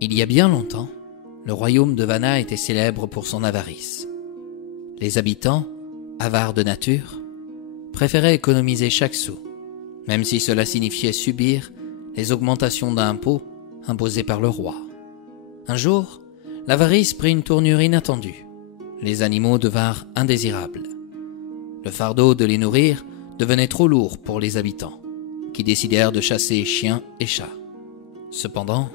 Il y a bien longtemps, le royaume de Vanna était célèbre pour son avarice. Les habitants, avares de nature, préféraient économiser chaque sou, même si cela signifiait subir les augmentations d'impôts imposées par le roi. Un jour, l'avarice prit une tournure inattendue. Les animaux devinrent indésirables. Le fardeau de les nourrir devenait trop lourd pour les habitants, qui décidèrent de chasser chiens et chats. Cependant,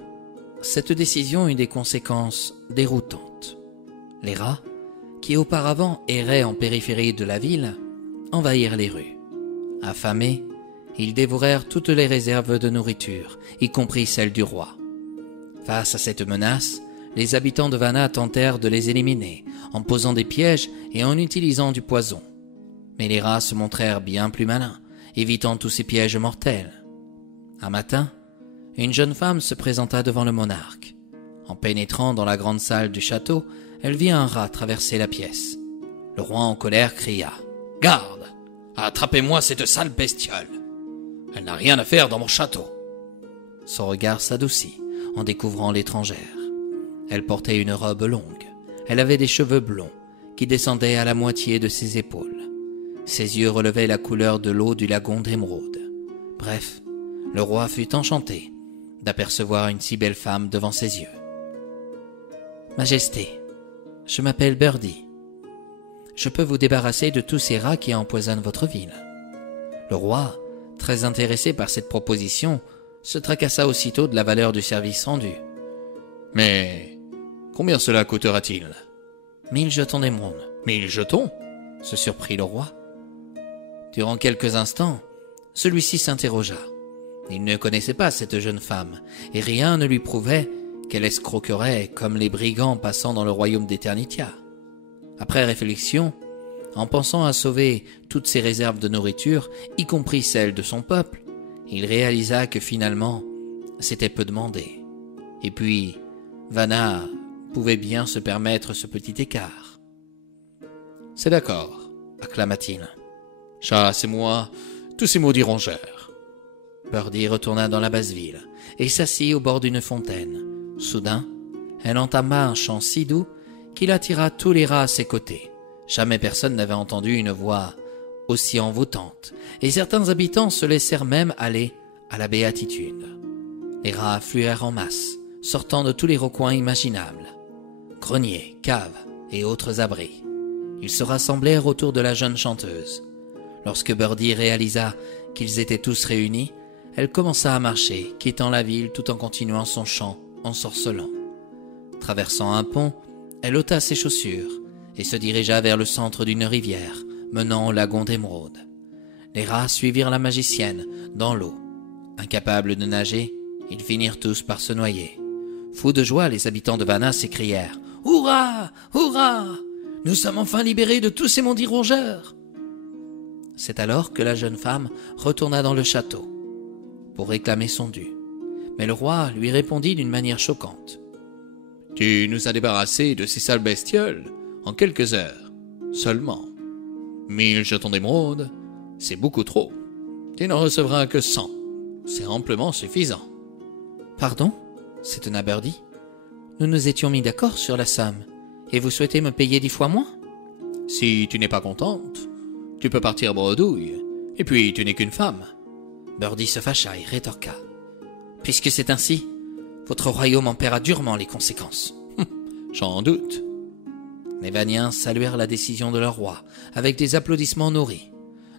cette décision eut des conséquences déroutantes. Les rats, qui auparavant erraient en périphérie de la ville, envahirent les rues. Affamés, ils dévorèrent toutes les réserves de nourriture, y compris celles du roi. Face à cette menace, les habitants de Vanna tentèrent de les éliminer, en posant des pièges et en utilisant du poison. Mais les rats se montrèrent bien plus malins, évitant tous ces pièges mortels. Un matin, une jeune femme se présenta devant le monarque. En pénétrant dans la grande salle du château, elle vit un rat traverser la pièce. Le roi en colère cria « Garde! Attrapez-moi cette sale bestiole! Elle n'a rien à faire dans mon château !» Son regard s'adoucit en découvrant l'étrangère. Elle portait une robe longue. Elle avait des cheveux blonds qui descendaient à la moitié de ses épaules. Ses yeux relevaient la couleur de l'eau du lagon d'émeraude. Bref, le roi fut enchanté d'apercevoir une si belle femme devant ses yeux. « Majesté, je m'appelle Birdie. Je peux vous débarrasser de tous ces rats qui empoisonnent votre ville. » Le roi, très intéressé par cette proposition, se tracassa aussitôt de la valeur du service rendu. « Mais combien cela coûtera-t-il » ? 1000 jetons d'émeraude. 1000 jetons ? Se surprit le roi. Durant quelques instants, celui-ci s'interrogea. Il ne connaissait pas cette jeune femme, et rien ne lui prouvait qu'elle escroquerait comme les brigands passant dans le royaume d'Eternitia. Après réflexion, en pensant à sauver toutes ses réserves de nourriture, y compris celles de son peuple, il réalisa que finalement, c'était peu demandé. Et puis, Vanna pouvait bien se permettre ce petit écart. « C'est d'accord, » acclama-t-il. « Chassez-moi tous ces maudits rongeurs. » Birdie retourna dans la basse ville et s'assit au bord d'une fontaine. Soudain, elle entama un chant si doux qu'il attira tous les rats à ses côtés. Jamais personne n'avait entendu une voix aussi envoûtante, et certains habitants se laissèrent même aller à la béatitude. Les rats affluèrent en masse, sortant de tous les recoins imaginables. Greniers, caves et autres abris. Ils se rassemblèrent autour de la jeune chanteuse. Lorsque Birdie réalisa qu'ils étaient tous réunis, elle commença à marcher, quittant la ville tout en continuant son chant ensorcelant. Traversant un pont, elle ôta ses chaussures et se dirigea vers le centre d'une rivière menant au lagon d'émeraude. Les rats suivirent la magicienne dans l'eau. Incapables de nager, ils finirent tous par se noyer. Fous de joie, les habitants de Vanna s'écrièrent « Hurrah! Hurrah! Nous sommes enfin libérés de tous ces maudits rongeurs !» C'est alors que la jeune femme retourna dans le château pour réclamer son dû. Mais le roi lui répondit d'une manière choquante. « Tu nous as débarrassés de ces sales bestioles en quelques heures seulement. 1000 jetons d'émeraude, c'est beaucoup trop. Tu n'en recevras que 100. C'est amplement suffisant. » « Pardon ?» s'étonna Birdie. « Nous nous étions mis d'accord sur la somme, et vous souhaitez me payer 10 fois moins ?»« Si tu n'es pas contente, tu peux partir bredouille, et puis tu n'es qu'une femme. » Birdie se fâcha et rétorqua. « Puisque c'est ainsi, votre royaume en paiera durement les conséquences. » « J'en doute. » Les Vanniens saluèrent la décision de leur roi, avec des applaudissements nourris.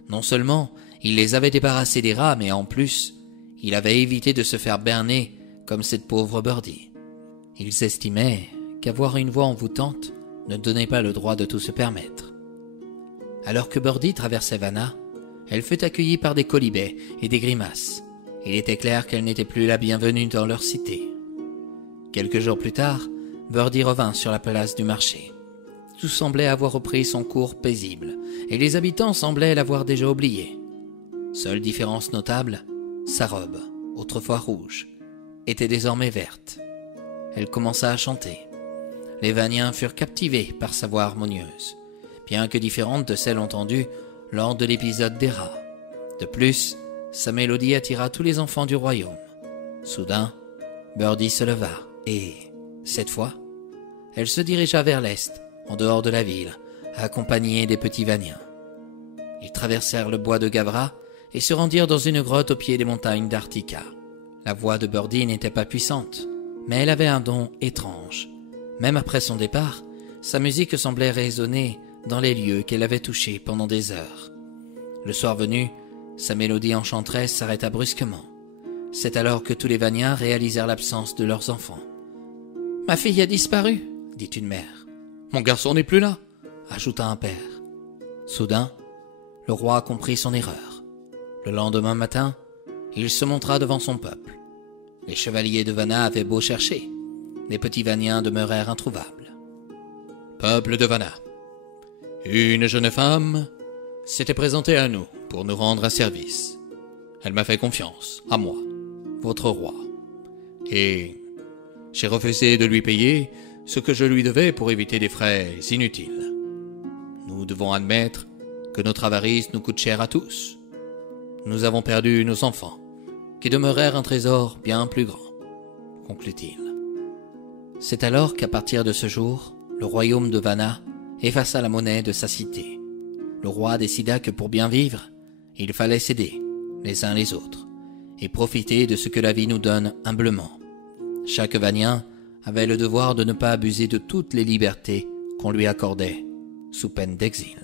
Non seulement il les avait débarrassés des rats, mais en plus, il avait évité de se faire berner comme cette pauvre Birdie. Ils estimaient qu'avoir une voix envoûtante ne donnait pas le droit de tout se permettre. Alors que Birdie traversait Vanna, elle fut accueillie par des quolibets et des grimaces. Il était clair qu'elle n'était plus la bienvenue dans leur cité. Quelques jours plus tard, Birdie revint sur la place du marché. Tout semblait avoir repris son cours paisible, et les habitants semblaient l'avoir déjà oublié. Seule différence notable, sa robe, autrefois rouge, était désormais verte. Elle commença à chanter. Les Vanniens furent captivés par sa voix harmonieuse, bien que différente de celle entendue lors de l'épisode des rats. De plus, sa mélodie attira tous les enfants du royaume. Soudain, Birdie se leva Et, cette fois, elle se dirigea vers l'est, en dehors de la ville, accompagnée des petits Vaniens. Ils traversèrent le bois de Gavra et se rendirent dans une grotte au pied des montagnes d'Artica. La voix de Birdie n'était pas puissante, mais elle avait un don étrange. Même après son départ, sa musique semblait résonner dans les lieux qu'elle avait touchés pendant des heures. Le soir venu, sa mélodie enchanteresse s'arrêta brusquement. C'est alors que tous les Vaniens réalisèrent l'absence de leurs enfants. « Ma fille a disparu » dit une mère. « Mon garçon n'est plus là » ajouta un père. Soudain, le roi comprit son erreur. Le lendemain matin, il se montra devant son peuple. Les chevaliers de Vanna avaient beau chercher, les petits Vaniens demeurèrent introuvables. « Peuple de Vanna, une jeune femme s'était présentée à nous pour nous rendre un service. Elle m'a fait confiance, à moi, votre roi. Et j'ai refusé de lui payer ce que je lui devais pour éviter des frais inutiles. Nous devons admettre que notre avarice nous coûte cher à tous. Nous avons perdu nos enfants, qui demeurèrent un trésor bien plus grand, conclut-il. C'est alors qu'à partir de ce jour, le royaume de Vanna effaça la monnaie de sa cité. Le roi décida que pour bien vivre, il fallait s'aider les uns les autres et profiter de ce que la vie nous donne humblement. Chaque Vanien avait le devoir de ne pas abuser de toutes les libertés qu'on lui accordait sous peine d'exil.